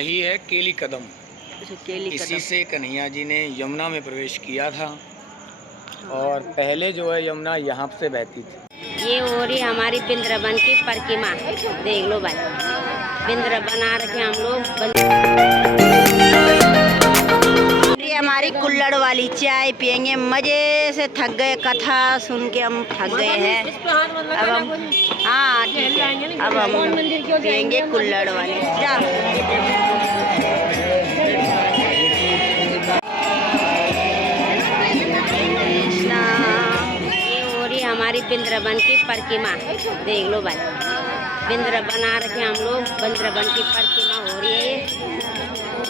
यही है केली कदम। केली इसी कदम। से कन्हैया जी ने यमुना में प्रवेश किया था और पहले जो है यमुना यहाँ से बहती थी। ये हो रही हमारी वृंदावन की परिक्रमा, देख लो भाई, वृंदावन बना रखे हम लोग। ये हमारी कुल्हड़ वाली चाय पियेंगे, मजे से थक गए, कथा सुन के हम थक गए हैं। अब हम हाँ ठीक है, अब हम पियेंगे कुल्हड़ वाली चाय। हमारी वृंदावन की परिक्रमा, देख लो भाई, वृंदावन बना रखे हम लोग, वृंदावन की परिक्रमा हो रही है।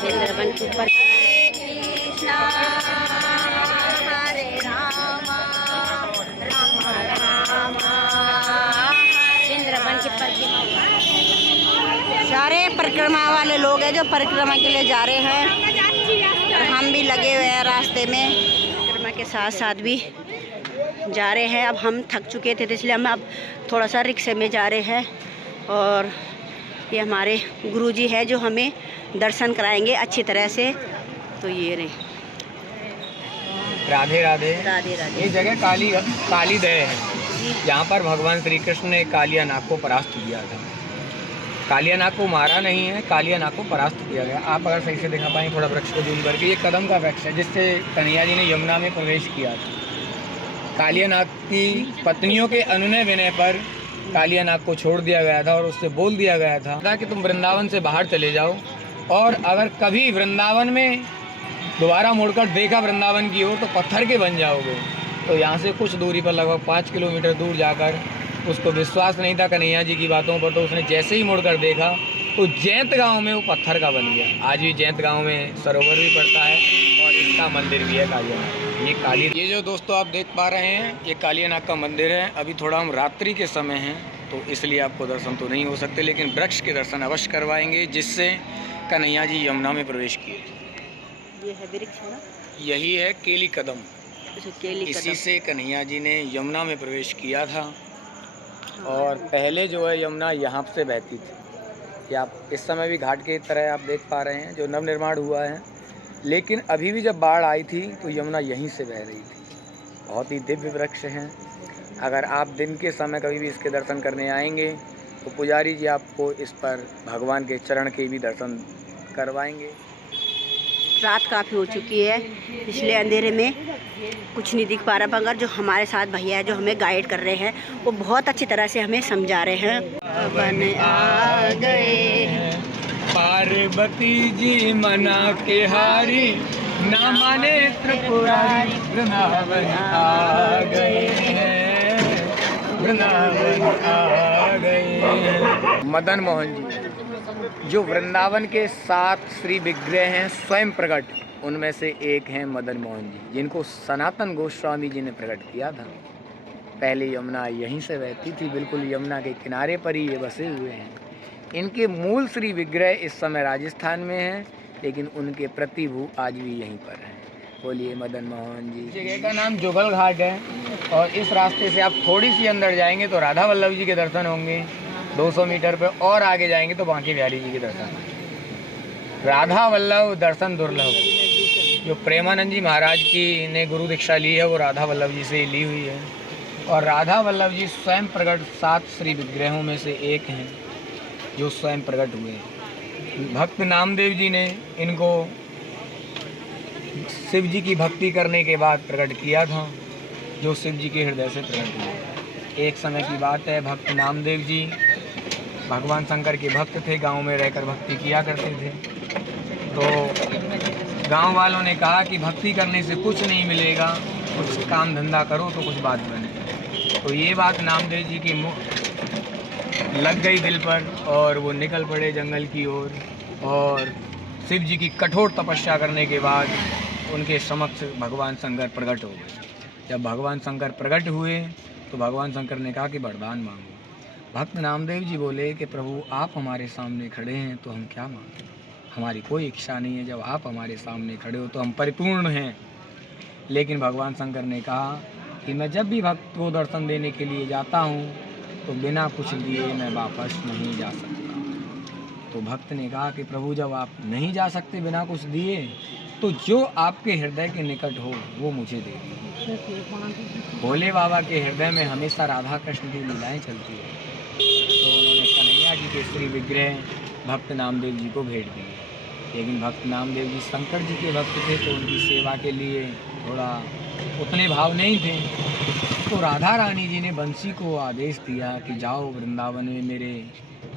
वृंदावन की परिक्रमा, हरे राम राम राम, वृंदावन की परिक्रमा। सारे परिक्रमा वाले लोग हैं जो परिक्रमा के लिए जा रहे हैं, और हम भी लगे हुए हैं रास्ते में, परिक्रमा के साथ साथ भी जा रहे हैं। अब हम थक चुके थे तो इसलिए हम अब थोड़ा सा रिक्शे में जा रहे हैं, और ये हमारे गुरुजी है जो हमें दर्शन कराएंगे अच्छी तरह से। तो ये रहे। राधे राधे। राधे राधे। ये जगह कालीदह है, जहाँ पर भगवान श्री कृष्ण ने कालिया नाग को परास्त किया था। कालिया नाग को मारा नहीं है, कालिया नाग को परास्त किया गया। आप अगर सही से देखा पाएँ थोड़ा वृक्ष को जूम करके, ये कदम का वृक्ष है जिससे कन्हैया जी ने यमुना में प्रवेश किया था। कालिया नाग की पत्नियों के अनुनय विनय पर कालिया नाग को छोड़ दिया गया था और उससे बोल दिया गया था कि तुम वृंदावन से बाहर चले जाओ, और अगर कभी वृंदावन में दोबारा मुड़कर देखा वृंदावन की ओर तो पत्थर के बन जाओगे। तो यहाँ से कुछ दूरी पर लगभग 5 किलोमीटर दूर जाकर, उसको विश्वास नहीं था कन्हैया जी की बातों पर, तो उसने जैसे ही मुड़कर देखा तो जैंत गाँव में वो पत्थर का बन गया। आज भी जैंत गाँव में सरोवर भी पड़ता है और इसका मंदिर भी है कालिया नाग। ये जो दोस्तों आप देख पा रहे हैं, ये कालिया नाग का मंदिर है। अभी थोड़ा हम रात्रि के समय हैं तो इसलिए आपको दर्शन तो नहीं हो सकते, लेकिन वृक्ष के दर्शन अवश्य करवाएंगे जिससे कन्हैया जी यमुना में प्रवेश किए। ये है वृक्ष है ना? यही है केली कदम। केली इसी कदम से कन्हैया जी ने यमुना में प्रवेश किया था और पहले जो है यमुना यहाँ से बहती थी। कि आप इस समय भी घाट की तरह आप देख पा रहे हैं जो नवनिर्माण हुआ है, लेकिन अभी भी जब बाढ़ आई थी तो यमुना यहीं से बह रही थी। बहुत ही दिव्य वृक्ष हैं। अगर आप दिन के समय कभी भी इसके दर्शन करने आएंगे तो पुजारी जी आपको इस पर भगवान के चरण के भी दर्शन करवाएंगे। रात काफ़ी हो चुकी है इसलिए अंधेरे में कुछ नहीं दिख पा रहा, मगर जो हमारे साथ भैया है जो हमें गाइड कर रहे हैं वो बहुत अच्छी तरह से हमें समझा रहे हैं। वन आ गए पार्वती जी मना के हारी, ना माने त्रिपुरारी, वृंदावन आ गए हैं, वृंदावन आ गए। मदन मोहन जी जो वृंदावन के 7 श्री विग्रह हैं स्वयं प्रकट, उनमें से एक हैं मदन मोहन जी, जिनको सनातन गोस्वामी जी ने प्रकट किया था। पहले यमुना यहीं से बहती थी, बिल्कुल यमुना के किनारे पर ही ये बसे हुए हैं। इनके मूल श्री विग्रह इस समय राजस्थान में हैं, लेकिन उनके प्रतिभू आज भी यहीं पर हैं। बोलिए मदन मोहन जी। जगह का नाम जुगल घाट है और इस रास्ते से आप थोड़ी सी अंदर जाएंगे तो राधा वल्लभ जी के दर्शन होंगे। 200 मीटर पे और आगे जाएंगे तो बांके बिहारी जी के दर्शन। राधा वल्लभ दर्शन दुर्लभ। जो प्रेमानंद जी महाराज की ने गुरु दीक्षा ली है वो राधा वल्लभ जी से ली हुई है, और राधा वल्लभ जी स्वयं प्रकट 7 श्री विग्रहों में से एक हैं जो स्वयं प्रकट हुए। भक्त नामदेव जी ने इनको शिव जी की भक्ति करने के बाद प्रकट किया था, जो शिव जी के हृदय से प्रकट हुए। एक समय की बात है, भक्त नामदेव जी भगवान शंकर के भक्त थे, गांव में रहकर भक्ति किया करते थे। तो गांव वालों ने कहा कि भक्ति करने से कुछ नहीं मिलेगा, कुछ काम धंधा करो तो कुछ बात बने। तो ये बात नामदेव जी की लग गई दिल पर और वो निकल पड़े जंगल की ओर, और शिव जी की कठोर तपस्या करने के बाद उनके समक्ष भगवान शंकर प्रकट हो गए। जब भगवान शंकर प्रकट हुए तो भगवान शंकर ने कहा कि वरदान मांगो। भक्त नामदेव जी बोले कि प्रभु आप हमारे सामने खड़े हैं तो हम क्या मांगें, हमारी कोई इच्छा नहीं है, जब आप हमारे सामने खड़े हो तो हम परिपूर्ण हैं। लेकिन भगवान शंकर ने कहा कि मैं जब भी भक्त को दर्शन देने के लिए जाता हूँ तो बिना कुछ लिए मैं वापस नहीं जा सकता। तो भक्त ने कहा कि प्रभु जब आप नहीं जा सकते बिना कुछ दिए, तो जो आपके हृदय के निकट हो वो मुझे दे दीजिए। भोले बाबा के हृदय में हमेशा राधा कृष्ण की लीलाएं चलती है, तो उन्होंने कन्हैया जी के श्री विग्रह भक्त नामदेव जी को भेंट दिए। लेकिन भक्त नामदेव जी शंकर जी के भक्त थे, तो उनकी सेवा के लिए थोड़ा उतने भाव नहीं थे। तो राधा रानी जी ने बंसी को आदेश दिया कि जाओ वृंदावन में मेरे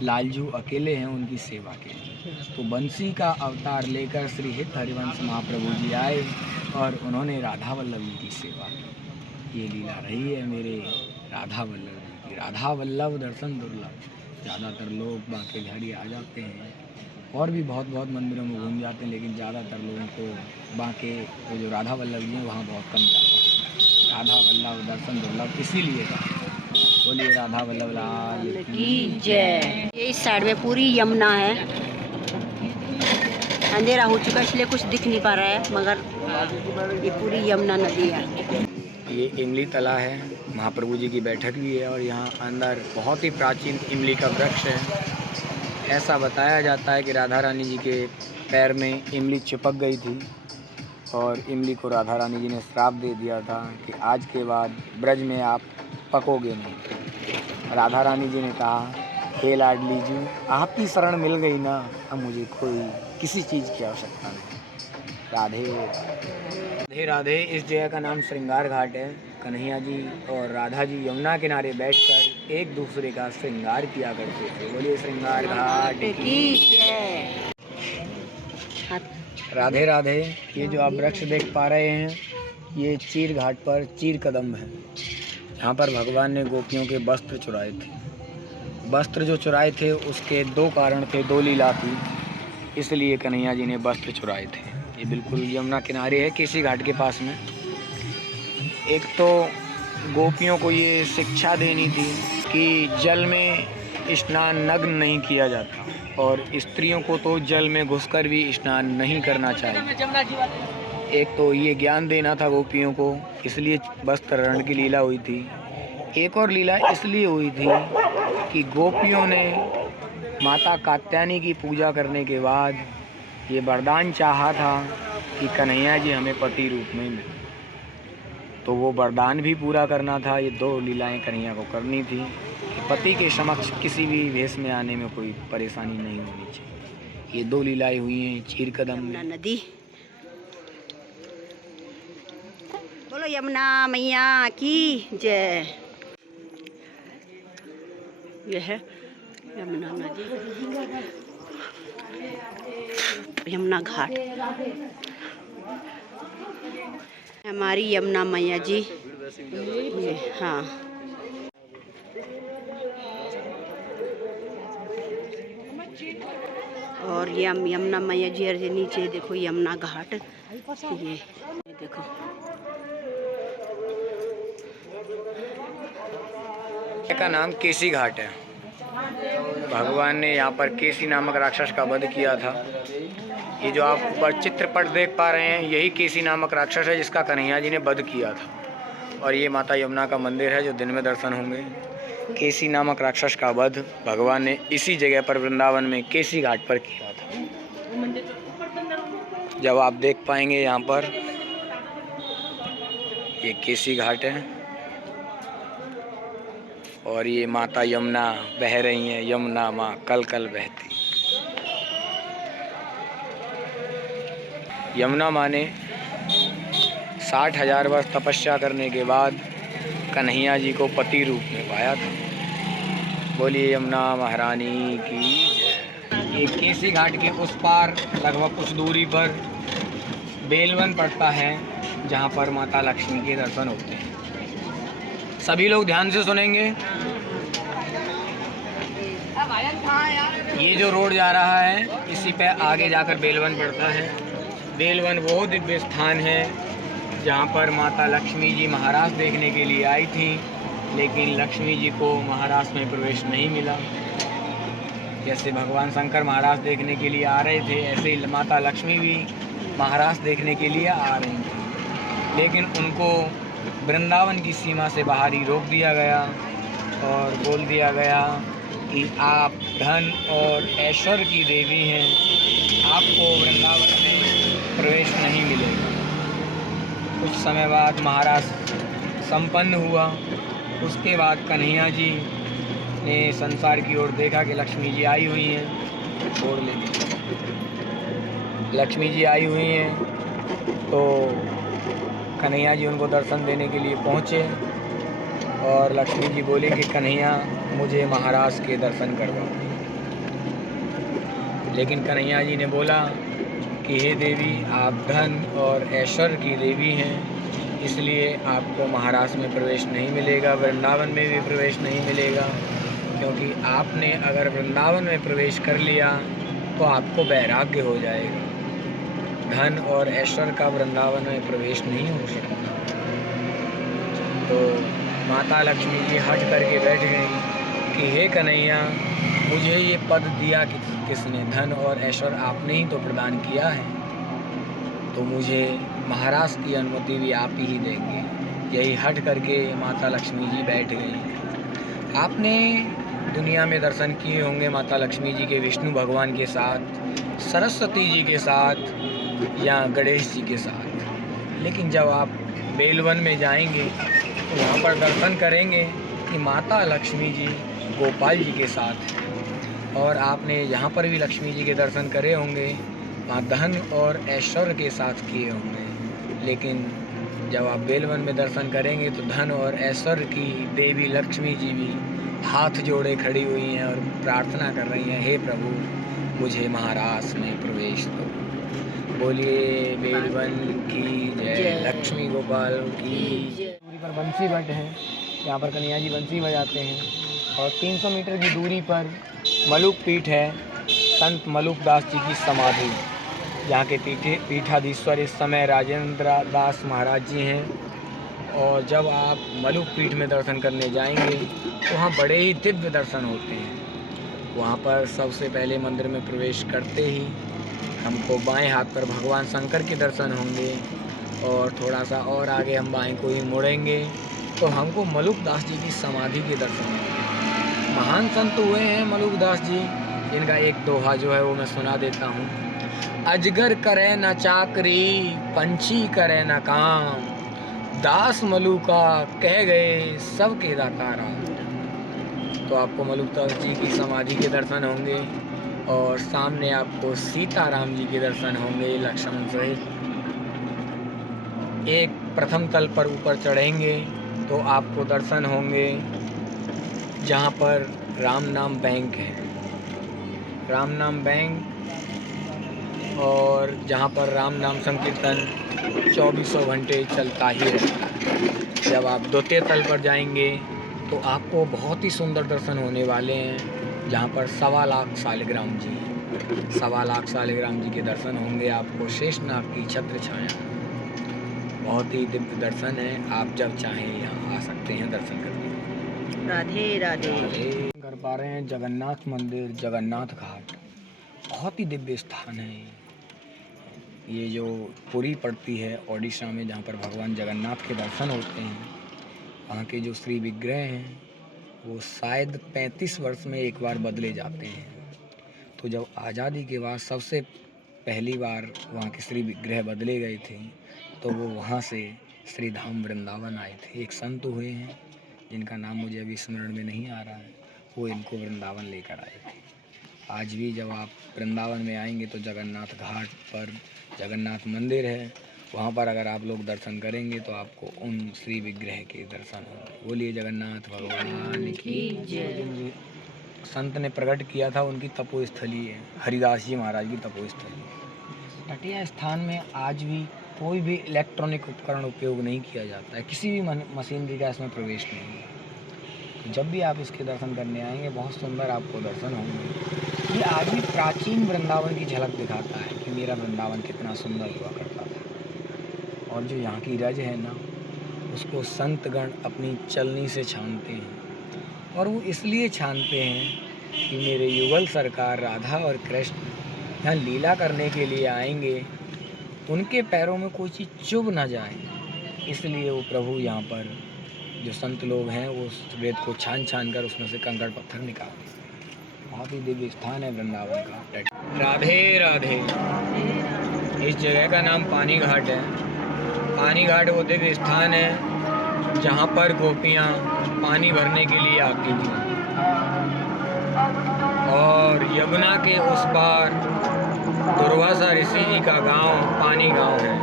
लालजू अकेले हैं उनकी सेवा के लिए। तो बंसी का अवतार लेकर श्री हित हरिवंश महाप्रभु जी आए और उन्होंने राधा वल्लभ जी की सेवा की। ये लीला रही है मेरे राधा वल्लभ जी की। राधा वल्लभ दर्शन दुर्लभ, ज़्यादातर लोग बांके बिहारी आ जाते हैं और भी बहुत बहुत मंदिरों में घूम जाते हैं, लेकिन ज़्यादातर लोगों को बांके वो जो राधा वल्लभ जी हैं वहाँ बहुत कम जाता है। राधा वल्लभ दर्शन दुर्लभ इसीलिए कहा। बोलिए राधा वल्लभ लाल की जय। ये इस साइड में पूरी यमुना है, अंधेरा हो चुका इसलिए कुछ दिख नहीं पा रहा है, मगर ये पूरी यमुना नदी है। ये इमली तला है, महाप्रभु जी की बैठक भी है और यहाँ अंदर बहुत ही प्राचीन इमली का वृक्ष है। ऐसा बताया जाता है कि राधा रानी जी के पैर में इमली चिपक गई थी और इमली को राधा रानी जी ने श्राप दे दिया था कि आज के बाद ब्रज में आप पकोगे नहीं। राधा रानी जी ने कहा, हे लाडली जी, आपकी शरण मिल गई ना, अब मुझे कोई किसी चीज़ की आवश्यकता नहीं। राधे राधे राधे। इस जगह का नाम श्रृंगार घाट है। कन्हैया जी और राधा जी यमुना किनारे बैठकर एक दूसरे का श्रृंगार किया करते थे। बोलिए श्रृंगार घाट की जय। राधे राधे। ये जो आप वृक्ष देख पा रहे हैं, ये चीर घाट पर चीर कदम है। यहाँ पर भगवान ने गोपियों के वस्त्र चुराए थे। वस्त्र जो चुराए थे उसके दो कारण थे, दो लीला थी, इसलिए कन्हैया जी ने वस्त्र चुराए थे। ये बिल्कुल यमुना किनारे है, केसी घाट के पास में। एक तो गोपियों को ये शिक्षा देनी थी कि जल में स्नान नग्न नहीं किया जाता और स्त्रियों को तो जल में घुसकर भी स्नान नहीं करना चाहिए। एक तो ये ज्ञान देना था गोपियों को, इसलिए वस्त्रहरण की लीला हुई थी। एक और लीला इसलिए हुई थी कि गोपियों ने माता कात्यायनी की पूजा करने के बाद ये वरदान चाहा था कि कन्हैया जी हमें पति रूप में मिले, तो वो वरदान भी पूरा करना था। ये दो लीलाएं कन्हैया को करनी थी कि पति के समक्ष किसी भी वेश में आने में कोई परेशानी नहीं होनी चाहिए। ये दो लीलाएं हुई हैं चीर कदम में। नदी। बोलो यमुना मैया की जय। यह है यमुना नदी, यमुना घाट। हमारी यमुना मैया जी। ये हाँ, और ये यमुना मैया जी के नीचे देखो यमुना घाट। ये देखो, का नाम केसी घाट है। भगवान ने यहाँ पर केसी नामक राक्षस का वध किया था। ये जो आप ऊपर चित्रपट देख पा रहे हैं, यही केसी नामक राक्षस है जिसका कन्हैया जी ने वध किया था। और ये माता यमुना का मंदिर है जो दिन में दर्शन होंगे। केसी नामक राक्षस का वध भगवान ने इसी जगह पर वृंदावन में केसी घाट पर किया था। जब आप देख पाएंगे यहाँ पर, ये केसी घाट है और ये माता यमुना बह रही हैं। यमुना माँ कल कल बहती। यमुना माँ ने 60,000 वर्ष तपस्या करने के बाद कन्हैया जी को पति रूप में पाया था। बोलिए यमुना महारानी की जय। ये केसी घाट के उस पार लगभग कुछ दूरी पर बेलवन पड़ता है, जहाँ पर माता लक्ष्मी के दर्शन होते हैं। सभी लोग ध्यान से सुनेंगे। ये जो रोड जा रहा है, इसी पे आगे जाकर बेलवन पड़ता है। बेलवन वो दिव्य स्थान है जहाँ पर माता लक्ष्मी जी महाराष्ट्र देखने के लिए आई थी, लेकिन लक्ष्मी जी को महाराष्ट्र में प्रवेश नहीं मिला। जैसे भगवान शंकर महाराष्ट्र देखने के लिए आ रहे थे, ऐसे ही माता लक्ष्मी भी महाराष्ट्र देखने के लिए आ रही थी, लेकिन उनको वृंदावन की सीमा से बाहर ही रोक दिया गया और बोल दिया गया कि आप धन और ऐश्वर्य की देवी हैं, आपको वृंदावन में प्रवेश नहीं मिलेगा। कुछ समय बाद महाराज संपन्न हुआ। उसके बाद कन्हैया जी ने संसार की ओर देखा कि लक्ष्मी जी आई हुई हैं, छोड़ लेते लक्ष्मी जी आई हुई हैं, तो कन्हैया जी उनको दर्शन देने के लिए पहुँचे और लक्ष्मी जी बोली कि कन्हैया मुझे महाराज के दर्शन करवाओ। लेकिन कन्हैया जी ने बोला कि हे देवी, आप धन और ऐश्वर्य की देवी हैं, इसलिए आपको महाराज में प्रवेश नहीं मिलेगा, वृंदावन में भी प्रवेश नहीं मिलेगा, क्योंकि आपने अगर वृंदावन में प्रवेश कर लिया तो आपको वैराग्य हो जाएगा। धन और ऐश्वर्य का वृंदावन में प्रवेश नहीं हो सकता। तो माता लक्ष्मी जी हट करके बैठ गई कि हे कन्हैया, मुझे ये पद दिया किसने? धन और ऐश्वर्य आपने ही तो प्रदान किया है, तो मुझे महाराज की अनुमति भी आप ही देंगे। यही हट करके माता लक्ष्मी जी बैठ गई। आपने दुनिया में दर्शन किए होंगे माता लक्ष्मी जी के विष्णु भगवान के साथ, सरस्वती जी के साथ या गणेश जी के साथ, लेकिन जब आप बेलवन में जाएंगे तो वहाँ पर दर्शन करेंगे कि माता लक्ष्मी जी गोपाल जी के साथ हैं। और आपने यहाँ पर भी लक्ष्मी जी के दर्शन करे होंगे, वहाँ धन और ऐश्वर्य के साथ किए होंगे, लेकिन जब आप बेलवन में दर्शन करेंगे तो धन और ऐश्वर्य की देवी लक्ष्मी जी भी हाथ जोड़े खड़ी हुई हैं और प्रार्थना कर रही हैं, हे प्रभु मुझे महाराज में प्रवेश दो। बोलिए बेलवन की जय, लक्ष्मी गोपाल की जय। दूरी पर बंसी भट्ट है, यहाँ पर कन्हैया जी बंसी बजाते हैं। और 300 मीटर की दूरी पर मलुक पीठ है, संत मलुक दास जी की समाधि, जहाँ के पीठाधीश्वर इस समय राजेंद्र दास महाराज जी हैं। और जब आप मलुक पीठ में दर्शन करने जाएंगे तो वहाँ बड़े ही दिव्य दर्शन होते हैं। वहाँ पर सबसे पहले मंदिर में प्रवेश करते ही हमको बाएं हाथ पर भगवान शंकर के दर्शन होंगे, और थोड़ा सा और आगे हम बाएं को ही मुड़ेंगे तो हमको मलुक दास जी की समाधि के दर्शन होंगे। महान संत हुए हैं मलुक दास जी, जिनका एक दोहा जो है वो मैं सुना देता हूँ। अजगर करे न चाकरी, पंछी करे न काम, दास मलुका कह गए सबके दातारा। तो आपको मलुक दास जी की समाधि के दर्शन होंगे और सामने आपको सीताराम जी के दर्शन होंगे लक्ष्मण सहित। एक प्रथम तल पर ऊपर चढ़ेंगे तो आपको दर्शन होंगे जहाँ पर राम नाम बैंक है, राम नाम बैंक, और जहाँ पर राम नाम संकीर्तन 24 घंटे चलता ही रहता है। जब आप द्वितीय तल पर जाएंगे तो आपको बहुत ही सुंदर दर्शन होने वाले हैं, जहाँ पर 1.25 लाख शालिग्राम जी, 1.25 लाख शालिग्राम जी के दर्शन होंगे आपको। शेषनाग की छत्र छाया, बहुत ही दिव्य दर्शन है। आप जब चाहें यहाँ आ सकते हैं दर्शन करने। राधे राधे। कर पा रहे हैं जगन्नाथ मंदिर, जगन्नाथ घाट, बहुत ही दिव्य स्थान है। ये जो पुरी पड़ती है ओडिशा में, जहाँ पर भगवान जगन्नाथ के दर्शन होते हैं, वहाँ के जो श्री विग्रह हैं वो शायद 35 वर्ष में एक बार बदले जाते हैं। तो जब आज़ादी के बाद सबसे पहली बार वहाँ के श्री विग्रह बदले गए थे तो वो वहाँ से श्री धाम वृंदावन आए थे। एक संत हुए हैं जिनका नाम मुझे अभी स्मरण में नहीं आ रहा है, वो इनको वृंदावन लेकर आए थे। आज भी जब आप वृंदावन में आएंगे तो जगन्नाथ घाट पर जगन्नाथ मंदिर है, वहाँ पर अगर आप लोग दर्शन करेंगे तो आपको उन श्री विग्रह के दर्शन होंगे। बोलिए जगन्नाथ भगवान की जय। संत ने प्रकट किया था, उनकी तपोस्थली है, हरिदास जी महाराज की तपोस्थली। तटीय स्थान में आज भी कोई भी इलेक्ट्रॉनिक उपकरण उपयोग नहीं किया जाता है, किसी भी मशीनरी का इसमें प्रवेश नहीं है। जब भी आप इसके दर्शन करने आएंगे बहुत सुंदर आपको दर्शन होंगे। ये आज भी प्राचीन वृंदावन की झलक दिखाता है कि मेरा वृंदावन कितना सुंदर हुआ करता था। और जो यहाँ की रज है ना, उसको संतगण अपनी चलनी से छानते हैं, और वो इसलिए छानते हैं कि मेरे युगल सरकार राधा और कृष्ण यहाँ लीला करने के लिए आएंगे, उनके पैरों में कोई चीज़ चुभ ना जाए, इसलिए वो प्रभु यहाँ पर जो संत लोग हैं वो उस रेत को छान छान कर उसमें से कंकड़ पत्थर निकालते हैं। बहुत ही दिव्य स्थान है वृंदावन का। राधे राधे। इस जगह का नाम पानी घाट है। पानी घाट वो दिव्य स्थान है जहाँ पर गोपियाँ पानी भरने के लिए आती थी, और यमुना के उस पार दुर्वासा ऋषि जी का गांव पानी गांव है।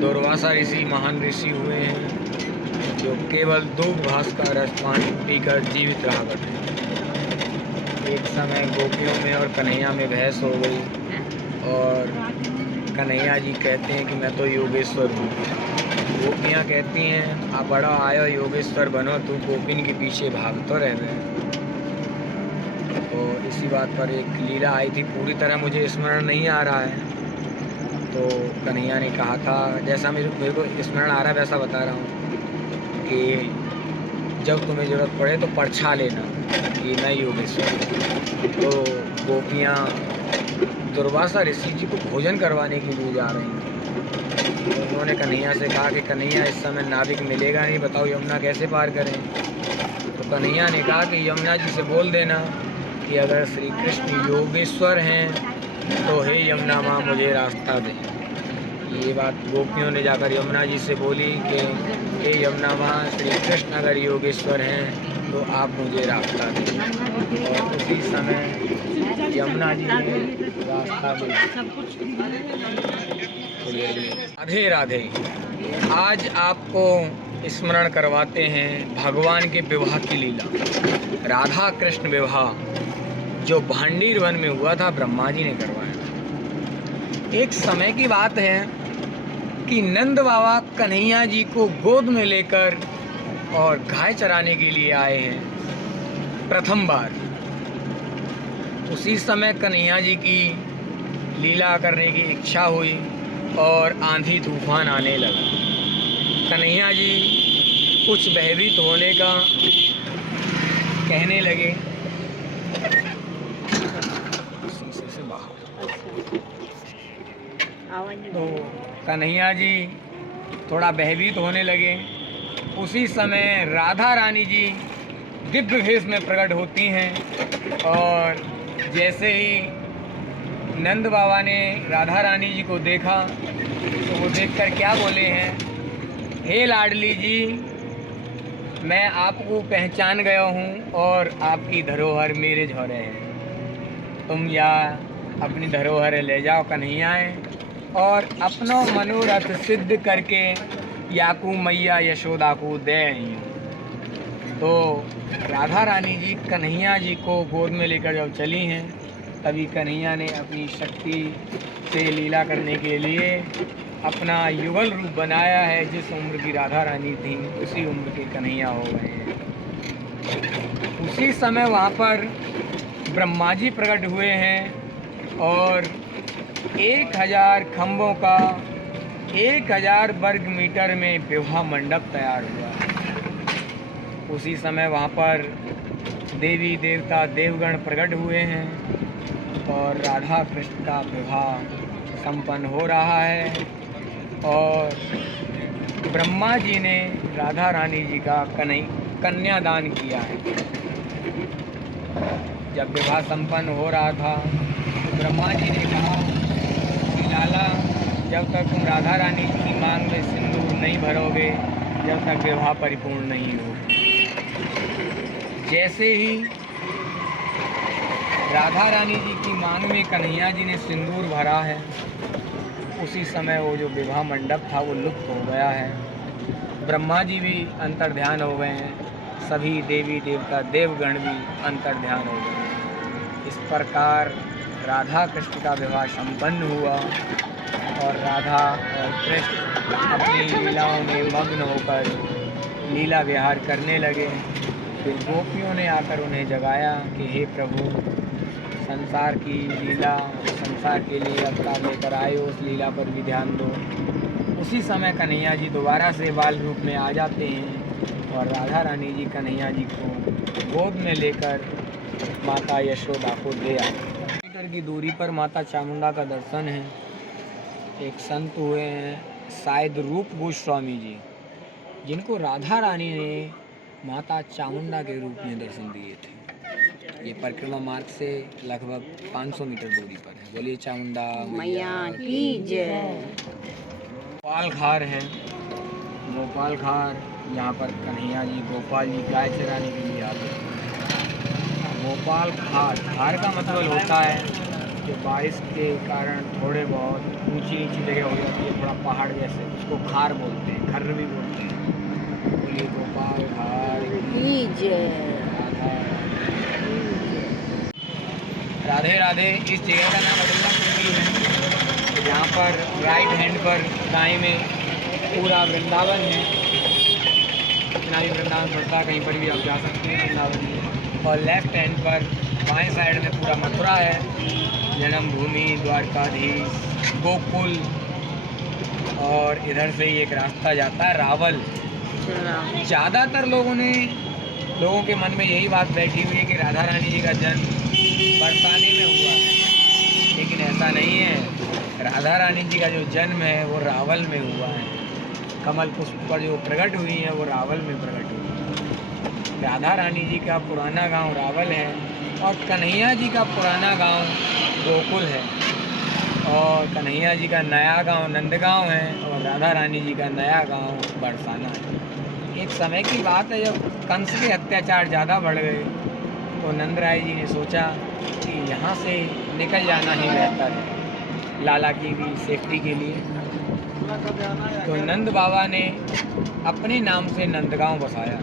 दुर्वासा ऋषि महान ऋषि हुए हैं जो केवल दूब घास का रस पानी पीकर जीवित रहा करते हैं। एक समय गोपियों में और कन्हैया में बहस हो गई, और कन्हैया जी कहते हैं कि मैं तो योगेश्वर हूँ। गोपियाँ कहती हैं आप बड़ा आयो योगेश्वर बनो, तू गोपिन के पीछे भाग तो रह गए। तो इसी बात पर एक लीला आई थी, पूरी तरह मुझे स्मरण नहीं आ रहा है। तो कन्हैया ने कहा था, जैसा मेरे को स्मरण आ रहा है वैसा बता रहा हूँ, कि जब तुम्हें ज़रूरत पड़े तो परछा लेना कि मैं योगेश्वर। तो गोपियाँ दुर्वासा ऋषि जी को भोजन करवाने के लिए जा रही हैं। तो उन्होंने कन्हैया से कहा कि कन्हैया इस समय नाविक मिलेगा नहीं, बताओ यमुना कैसे पार करें। तो कन्हैया ने कहा कि यमुना जी से बोल देना कि अगर श्री कृष्ण योगेश्वर हैं तो हे यमुना माँ मुझे रास्ता दें। ये बात गोपियों ने जाकर यमुना जी से बोली कि हे यमुना माँ श्री कृष्ण अगर योगेश्वर हैं तो आप मुझे रास्ता दें। और उसी समय यमुना जी ने रास्ता दिया। राधे राधे। आज आपको स्मरण करवाते हैं भगवान के विवाह की लीला, राधा कृष्ण विवाह, जो भांडीर वन में हुआ था, ब्रह्मा जी ने करवाया। एक समय की बात है कि नंद बाबा कन्हैया जी को गोद में लेकर और गाय चराने के लिए आए हैं प्रथम बार। उसी समय कन्हैया जी की लीला करने की इच्छा हुई और आंधी तूफान आने लगा। कन्हैया जी कुछ भयभीत होने का कहने लगे। तो कन्हैया जी थोड़ा भयभीत होने लगे। उसी समय राधा रानी जी दिव्य भेष में प्रकट होती हैं, और जैसे ही नंद बाबा ने राधा रानी जी को देखा तो वो देखकर क्या बोले हैं, हे लाडली जी मैं आपको पहचान गया हूँ और आपकी धरोहर मेरे झोरे हैं। तुम या अपनी धरोहर ले जाओ कन्हैयाएँ, और अपना मनोरथ सिद्ध करके याकू मैया यशोदा को दे आई। तो राधा रानी जी कन्हैया जी को गोद में लेकर जब चली हैं, तभी कन्हैया ने अपनी शक्ति से लीला करने के लिए अपना युगल रूप बनाया है। जिस उम्र की राधा रानी थी उसी उम्र के कन्हैया हो गए हैं। उसी समय वहाँ पर ब्रह्मा जी प्रकट हुए हैं, और 1000 खम्भों का 1000 वर्ग मीटर में विवाह मंडप तैयार हुआ। उसी समय वहाँ पर देवी देवता देवगण प्रकट हुए हैं, और राधा कृष्ण का विवाह संपन्न हो रहा है। और ब्रह्मा जी ने राधा रानी जी का कन्यादान किया है। जब विवाह संपन्न हो रहा था तो ब्रह्मा जी ने कहा कि लाला जब तक तुम राधा रानी की मांग में सिंदूर नहीं भरोगे जब तक विवाह परिपूर्ण नहीं होगा। जैसे ही राधा रानी जी की मांग में कन्हैया जी ने सिंदूर भरा है, उसी समय वो जो विवाह मंडप था वो लुप्त हो गया है। ब्रह्मा जी भी अंतर्ध्यान हो गए हैं, सभी देवी देवता देवगण भी अंतर्ध्यान हो गए हैं। इस प्रकार राधा कृष्ण का विवाह संपन्न हुआ, और राधा और कृष्ण अपनी लीलाओं में मग्न होकर लीला विहार करने लगे। फिर गोपियों ने आकर उन्हें जगाया कि हे प्रभु, संसार की लीला, संसार के लिए अवतार लेकर आए, उस लीला पर भी ध्यान दो। उसी समय कन्हैया जी दोबारा से बाल रूप में आ जाते हैं, और राधा रानी जी कन्हैया जी को गोद में लेकर माता यशोदा को दे आते। मीटर की दूरी पर माता चामुंडा का दर्शन है। एक संत हुए हैं शायद रूप गोस्वामी जी, जिनको राधा रानी ने माता चामुंडा के रूप में दर्शन दिए थे। ये परिक्रमा मार्ग से लगभग 500 मीटर दूरी पर है। बोलिए चामुंडा मैया की जय। गोपाल खार है, गोपाल खार, यहाँ पर कन्हैया जी गोपाल जी गाय चराने के लिए आते हैं। गोपाल खार, खार का मतलब होता है कि बारिश के कारण थोड़े बहुत ऊंची नीची जगह हो जाती है, थोड़ा पहाड़ जैसे, उसको खार बोलते हैं, खर्र भी बोलते हैं। बोलिए गोपाल खार की जय। राधे राधे। इस जगह का नाम अडल्ला कुंडी है। यहाँ पर राइट हैंड पर दाएं में पूरा वृंदावन है। इतना भी वृंदावन पड़ता है, कहीं पर भी आप जा सकते हैं वृंदावन में। और लेफ्ट हैंड पर बाएं साइड में पूरा मथुरा है, जन्मभूमि, द्वारकाधीश, गोकुल। और इधर से ही एक रास्ता जाता है रावल। ज़्यादातर लोगों के मन में यही बात बैठी हुई है कि राधा रानी जी का जन्म बरसाने में हुआ है, लेकिन ऐसा नहीं है। राधा रानी जी का जो जन्म है वो रावल में हुआ है। कमल पुष्प पर जो प्रकट हुई है वो रावल में प्रकट हुई है। राधा रानी जी का पुराना गांव रावल है और कन्हैया जी का पुराना गांव गोकुल है, और कन्हैया जी का नया गांव नंदगांव है, और राधा रानी जी का नया गांव बरसाना है। एक समय की बात है, जब कंस के अत्याचार ज़्यादा बढ़ गए तो नंद राय जी ने सोचा कि यहाँ से निकल जाना ही बेहतर है, लाला की भी सेफ्टी के लिए। तो नंद बाबा ने अपने नाम से नंदगांव बसाया।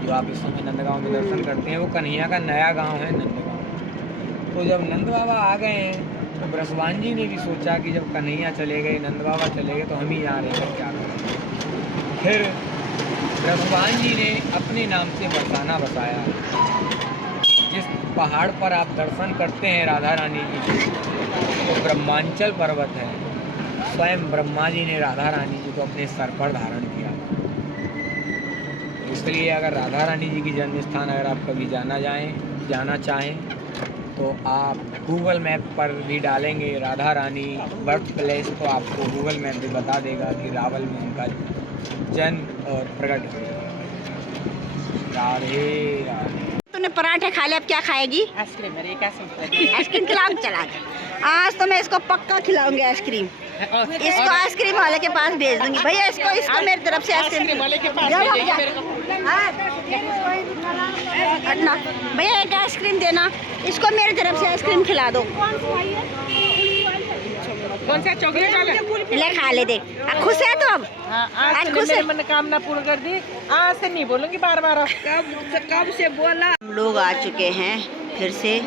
जो आप इस समय नंदगांव में दर्शन करते हैं वो कन्हैया का नया गांव है, नंदगांव। तो जब नंद बाबा आ गए हैं तो ब्रसवान जी ने भी सोचा कि जब कन्हैया चले गए, नंद बाबा चले गए, तो हम ही यहाँ रहकर क्या करें। फिर ब्रसवान जी ने अपने नाम से बरसाना बसाया। जिस पहाड़ पर आप दर्शन करते हैं राधा रानी जी, तो ब्रह्मांचल पर्वत है। स्वयं ब्रह्मा जी ने राधा रानी जी को अपने सर पर धारण किया। इसलिए अगर राधा रानी जी की जन्म स्थान अगर आप कभी जाना चाहें तो आप गूगल मैप पर भी डालेंगे राधा रानी बर्थ प्लेस, तो आपको गूगल मैप भी बता देगा कि रावल में उनका जन्म और प्रकट हुआ। राधे राधे। तूने पराठे खा ले, अब क्या खाएगी? आइसक्रीम खिलाऊं? चला आज तो मैं इसको पक्का खिलाऊंगी आइसक्रीम। इसको आइसक्रीम वाले के पास भेज दूंगी। भैया इसको मेरी तरफ से आइसक्रीम वाले के पास भैया एक आइसक्रीम देना, इसको मेरी तरफ से आइसक्रीम खिला दो। कौन सा चॉकलेट वाला? ले खा ले, देख खुश है तो अब आज खुश है। मनोकामना पूर्ण कर दी। आज से नहीं बोलूंगी बार बार। कब से बोला। हम लोग आ चुके हैं, फिर से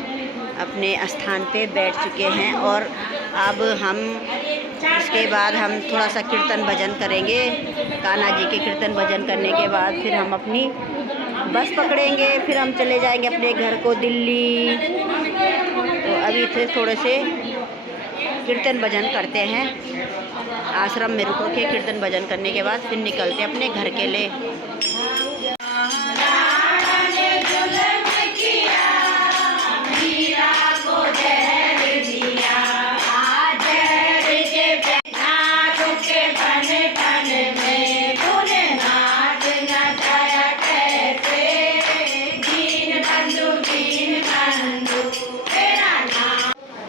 अपने स्थान पे बैठ चुके हैं, और अब हम इसके बाद हम थोड़ा सा कीर्तन भजन करेंगे। कान्हा जी के कीर्तन भजन करने के बाद फिर हम अपनी बस पकड़ेंगे, फिर हम चले जाएंगे अपने घर को दिल्ली। तो अभी थे थोड़े से कीर्तन भजन करते हैं, आश्रम में रुक के कीर्तन भजन करने के बाद फिर निकलते हैं अपने घर के लिए।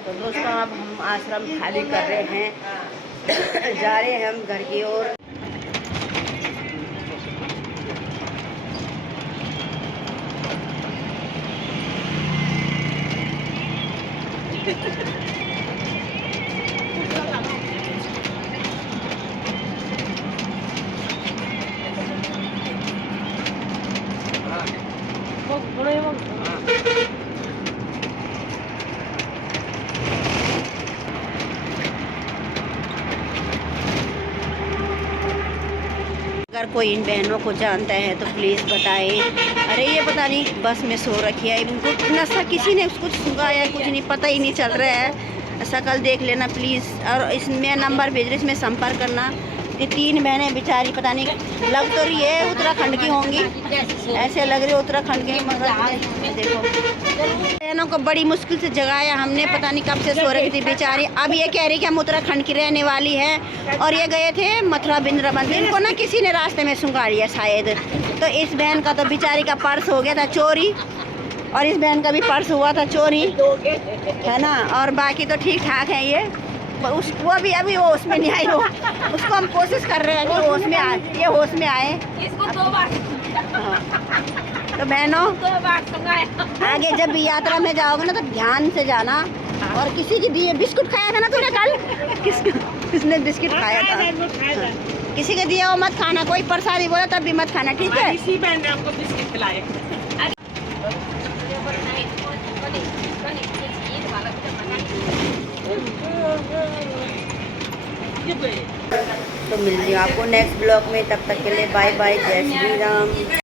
तो दोस्तों अब हम आश्रम खाली कर रहे हैं, जा रहे हैं हम घर की ओर। अगर कोई इन बहनों को जानता है तो प्लीज़ बताएं। अरे ये पता नहीं बस में सो रखी है, इनको नशा किसी ने कुछ सुगाया, कुछ नहीं पता ही नहीं चल रहा है। शकल देख लेना प्लीज़, और इसमें नंबर भेज रहे, इसमें संपर्क करना। ये 3 बहनें बेचारी पता नहीं लग तो रही है उत्तराखंड की होंगी, ऐसे लग रही है उत्तराखंड की, मगर देखो बहनों को बड़ी मुश्किल से जगाया हमने, पता नहीं कब से सो रही थी बेचारी। अब ये कह रही कि हम उत्तराखंड की रहने वाली है और ये गए थे मथुरा वृंदावन। इनको ना किसी ने रास्ते में सुंघा लिया शायद, तो इस बहन का तो बेचारी का पर्स हो गया था चोरी, और इस बहन का भी पर्स हुआ था चोरी, है ना। और बाकी तो ठीक ठाक है ये, वो भी अभी वो उसमें नहीं आई, वो उसको हम कोशिश कर रहे हैं कि होश में आए, ये होश में आए। इसको 2 बार तो बहनों 2 बार सुनाया। आगे जब भी यात्रा में जाओगे ना तो ध्यान से जाना, और किसी की दिए बिस्कुट खाया था ना तूने कल, किसने बिस्कुट खाया था, किसी के दिया वो मत खाना, कोई प्रसादी बोला तब भी मत खाना, ठीक है। इसी बहन ने आपको बिस्किट खिलाए। तो मिलती हूँ आपको नेक्स्ट ब्लॉग में, तब तक के लिए बाय बाय, जय श्री राम।